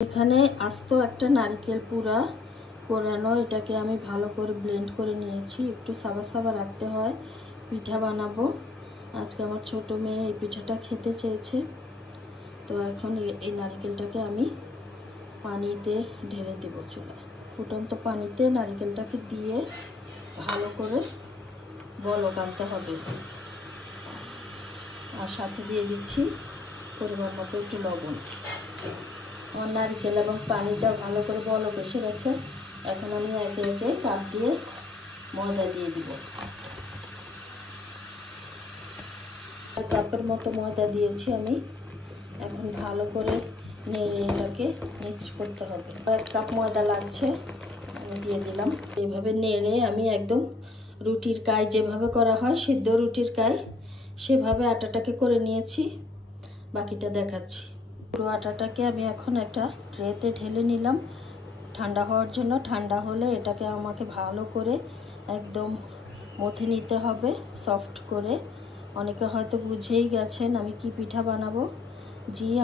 এখানে আস্ত একটা নারকেল পুরা কোরানো, এটাকে আমি ভালো করে ব্লেন্ড করে নিয়েছি। একটু সাবা সাবা রাখতে হয়, পিঠা বানাবো। আজকে আমার ছোট মেয়ে এই পিঠাটা খেতে চেয়েছে, তো এখন এই নারকেলটাকে আমি পানিতে ঢেলে দেব। চুলায় ফুটন্ত পানিতে নারকেলটাকে দিয়ে ভালো করে বলক আনতে হবে। আর সাথে দিয়ে দিচ্ছি পরিমাণ মতো একটু লবণ। আমার নারকেল এবং পানিটা ভালো করে বলক এসে গেছে। এখন আমি একে একে কাপ দিয়ে ময়দা দিয়ে দিব। কাপের মতো ময়দা দিয়েছি আমি। এখন ভালো করে নেড়ে এটাকে মিক্স করতে হবে। 1 কাপ ময়দা লাগছে, আমি দিয়ে দিলাম। এভাবে নেড়ে আমি একদম রুটির কাই যেভাবে করা হয়, সিদ্ধ রুটির কাই, সেভাবে আটাটাকে করে নিয়েছি। বাকিটা দেখাচ্ছি। পুরো আটাটাকে আমি এখন একটা ট্রেতে ঢেলে নিলাম ঠান্ডা হওয়ার জন্য। ঠান্ডা হলে এটাকে আমাকে ভালো করে একদম মথে নিতে হবে, সফট করে। অনেকে হয়তো বুঝেই গেছেন আমি কি পিঠা বানাবো।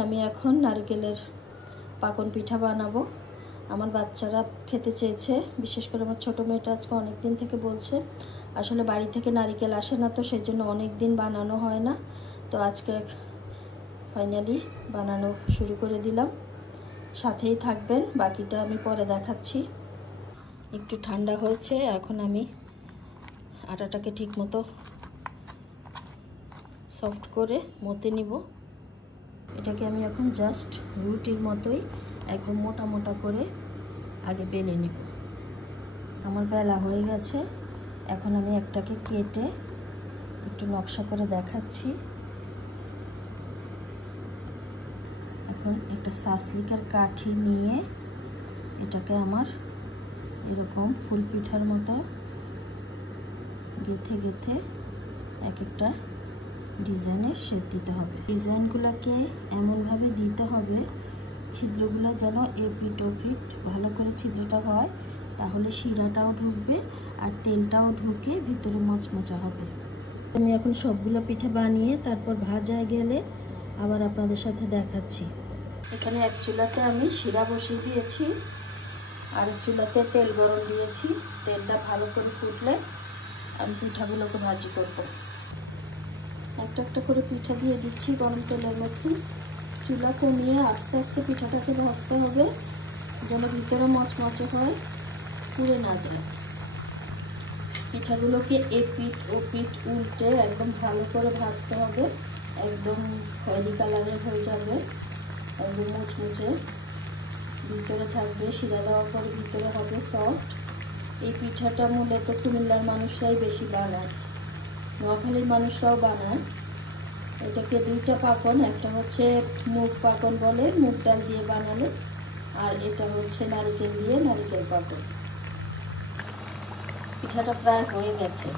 আমি এখন নারকেলের পাকন পিঠা বানাবো। আমার বাচ্চারা খেতে চেয়েছে, বিশেষ করে আমার ছোটো মেয়েটা আজকে অনেক দিন থেকে বলছে। আসলে বাড়ি থেকে নারকেল আসে না, তো সেই জন্য অনেক দিন বানানো হয় না। তো আজকে ফাইনালি বানানো শুরু করে দিলাম। সাথেই থাকবেন, বাকিটা আমি পরে দেখাচ্ছি। একটু ঠান্ডা হয়েছে, এখন আমি আটাটাকে ঠিকমতো সফট করে মতে নিব। এটাকে আমি এখন জাস্ট রুটির মতোই একদম মোটা মোটা করে আগে বেলে নিব। আমার বেলা হয়ে গেছে। এখন আমি একটাকে কেটে একটু নকশা করে দেখাচ্ছি। এখন একটা সাসলিকার কাঠি নিয়ে এটাকে আমার এরকম ফুল পিঠার মতো গেঁথে গেঁথে এক একটা ডিজাইনের শেপ দিতে হবে। ডিজাইনগুলোকে এমনভাবে দিতে হবে ছিদ্রগুলো যেন এপিট ওপিট ভালো করে ছিদ্রটা হয়, তাহলে শিরাটাও ঢুকবে আর তেলটাও ঢুকে ভিতরে মচমচা হবে। আমি এখন সবগুলো পিঠা বানিয়ে তারপর ভাজা গেলে আবার আপনাদের সাথে দেখাচ্ছি। এখানে এক চুলাতে আমি শিরা বসিয়ে দিয়েছি, আর চুলাতে তেল গরম দিয়েছি। তেলটা ভালো করে ফুটলে আমি পিঠাগুলোকে ভাজি করব। একটা একটা করে পিঠা দিয়ে দিচ্ছি গরম তেলের মধ্যে। চুলা কমিয়ে আস্তে আস্তে পিঠাটাকে ভাজতে হবে, যেন ভিতরে মচমচে হয়, পুড়ে না যায়। পিঠাগুলোকে এপিট ওপিট উল্টে একদম ভালো করে ভাজতে হবে, একদম খয়েরি কালারের হয়ে যাবে, একদম মুচমুচে ভিতরে থাকবে। শিরা দেওয়ার পরে ভিতরে হবে সফট। এই পিঠাটা মূলত কুমিল্লার মানুষরাই বেশি বানায়, নোয়াখালীর মানুষরাও বানায়। এটাকে 2টা পাকন, একটা হচ্ছে মুগ পাকন বলে, মুগ ডাল দিয়ে বানালে, আর এটা হচ্ছে নারকেল দিয়ে নারকেল পাকন। পিঠাটা প্রায় হয়ে গেছে,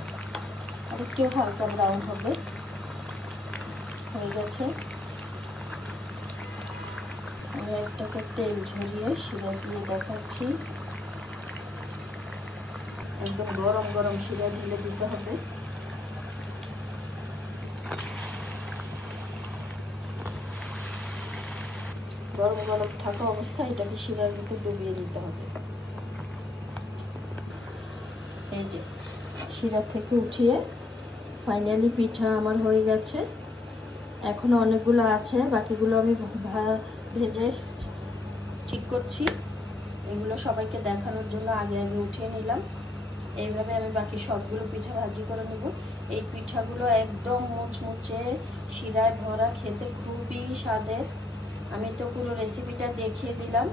আর একটু হালকা ব্রাউন হবে। হয়ে গেছে। আমি একটাকে তেল ঝরিয়ে শিরা দিয়ে দেখাচ্ছি। একদম গরম গরম শিরা ঢেলে দিতে হবে। গরম গরম থাকা অবস্থায় এটাকে শিরার ভিতরে ডুবিয়ে দিতে হবে। এই যে শিরা থেকে উঠিয়ে ফাইনালি পিঠা আমার হয়ে গেছে। এখনো অনেকগুলো আছে, বাকিগুলো আমি ভেজে ঠিক করছি। এগুলো সবাইকে দেখানোর জন্য আগে আগে উঠিয়ে নিলাম। এইভাবে আমি বাকি সবগুলো পিঠা ভাজি করে নেব। এই পিঠাগুলো একদম মুচমুচে শিরায় ভরা, খেতে খুবই স্বাদের। আমি তো পুরো রেসিপিটা দেখিয়ে দিলাম।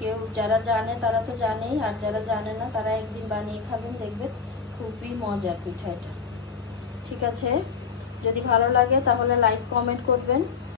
কেউ যারা জানে তারা তো জানেই, আর যারা জানে না তারা একদিন বানিয়ে খাবেন, দেখবেন খুবই মজার পিঠা এটা। ঠিক আছে, যদি ভালো লাগে তাহলে লাইক কমেন্ট করবেন।